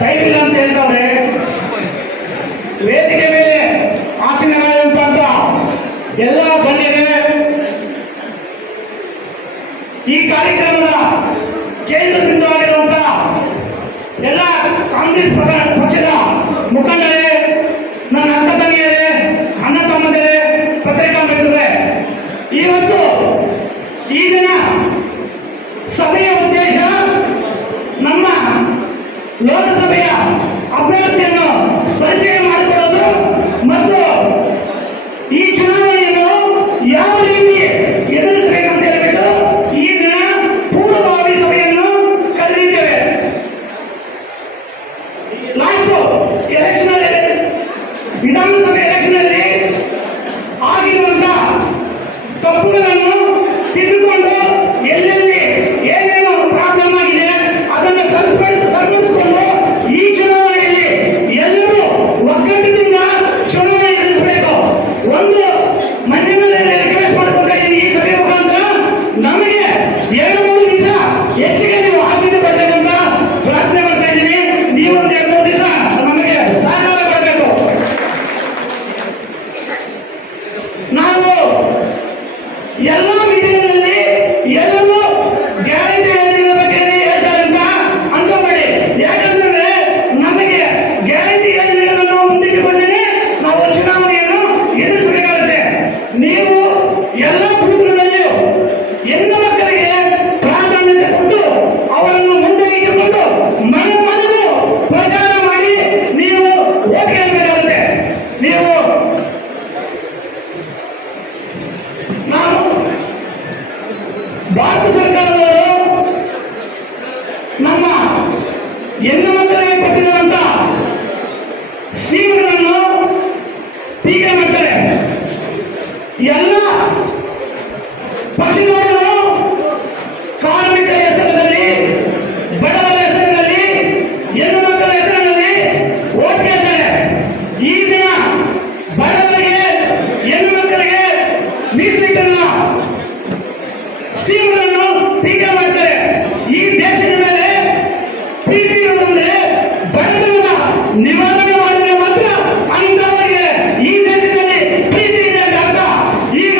Time ಇಲ್ಲ ಅಂತ ಹೇಳ್ತಾರೆ. ವೇದಿಕೆ ಮೇಲೆ ಆಸನಗಳಂತ ಎಲ್ಲ ಗಣ್ಯರೇ, ಈ ಕಾರ್ಯಕ್ರಮದ ಕೇಂದ್ರದಿಂದವಾಗಿರುವಂತಹ ಎಲ್ಲ ಕಾಂಗ್ರೆಸ್ ಪಕ್ಷದ ಮುಖಂಡರೇ, ನನ್ನ ಅಕ್ಕ ತಂಗಿಯರೇ, ಅಣ್ಣ ತಮ್ಮದೇ ಪತ್ರಿಕಾ ಮಿತ್ರರೇ ಇವತ್ತು ಈ ದಿನ ಎಲ್ಲ ಹೆಣ್ಣು ಮಕ್ಕಳಿಗೆ ಪ್ರಾಧಾನ್ಯತೆ ಕೊಟ್ಟು ಅವರನ್ನು ಮುಂದೆ ಇಟ್ಟುಕೊಂಡು ಪ್ರಚಾರ ಮಾಡಿ ನೀವು ನಾವು ಭಾರತ ಸರ್ಕಾರದವರು ನಮ್ಮ ಹೆಣ್ಣು ಮಕ್ಕಳಿಗೆ ಕೊಟ್ಟಿರುವಂತ ಸ್ಕೀಮ್ಗಳನ್ನು ಟೀಕೆ ನಿವಾರಣೆ ಮಾಡಿದ್ರೆ ಮಾತ್ರ ಅಂಥವರಿಗೆ ಈ ದೇಶದಲ್ಲಿ ಪ್ರೀತಿ ಇದೆ ಅಂತ ಅರ್ಥ. ಈಗ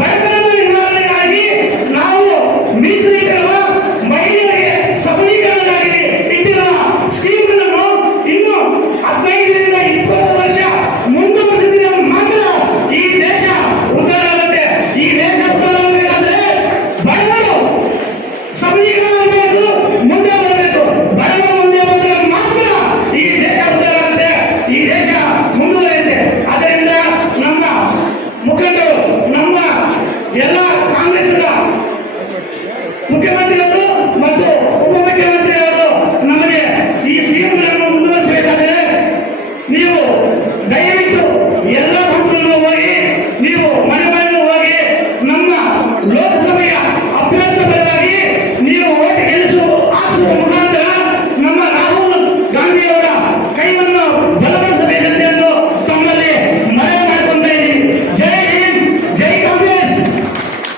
ಬಡತನದ ನಿವಾರಣೆಗಾಗಿ ನಾವು ಮೀಸಲಿಟ್ಟಿರುವ ಮಹಿಳೆಯರಿಗೆ ಸಬಲೀಕರಣಕ್ಕಾಗಿ ಇಟ್ಟಿರುವ ಸ್ಕೀಮ್ಗಳನ್ನು ಇನ್ನು ಹದಿನೈದರಿಂದ ಇಪ್ಪತ್ತು ವರ್ಷ ಮುಂದುವರಿಸಿದ್ರೆ ಮಾತ್ರ ಈ ದೇಶ ಉದ್ಧಾರ ಆಗುತ್ತೆ. ಈ ದೇಶ ಉದ್ಧಾರ ಆಗಬೇಕಾದ್ರೆ ಬಡವರು ಸಬಲೀಕರಣ ಮುಖ್ಯಮಂತ್ರಿಗಳು ಮತ್ತು ಉಪಮುಖ್ಯಮಂತ್ರಿಗಳು ನಮಗೆ ಈ ಸ್ಕೀಮ್ಗಳನ್ನು ಮುಂದುವರಿಸಬೇಕಾದರೆ ನೀವು ದಯವಿಟ್ಟು ಎಲ್ಲ